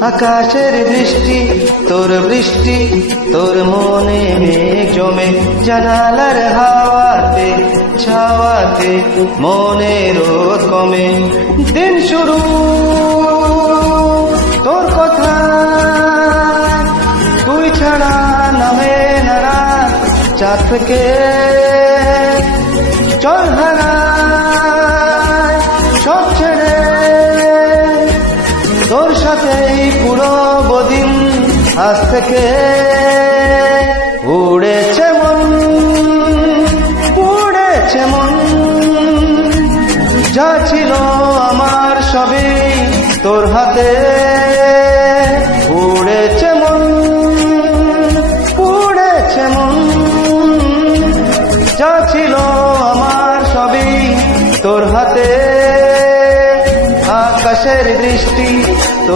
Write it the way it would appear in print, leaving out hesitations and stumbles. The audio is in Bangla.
আকাশের দৃষ্টি তোর বৃষ্টি, তোর মনে মেঘ জমে জানালার হাওয়াতে ছাওয়াতে মনে রোদ কমে। দিন শুরু তোর কথা, তুই ছাড়া নামে না রাত, চাঁদ থেকে চল হারায় সব ছেড়ে, তোর সাথেই পুরো বদিন আজ থেকে উড়েছে মন, উড়েছে মন। যা ছিল আমার সবই তোর হাতে, উড়েছে মন, উড়েছে মন। যা ছিল আমার সবই তোর হাতে। আকাশের দৃষ্টি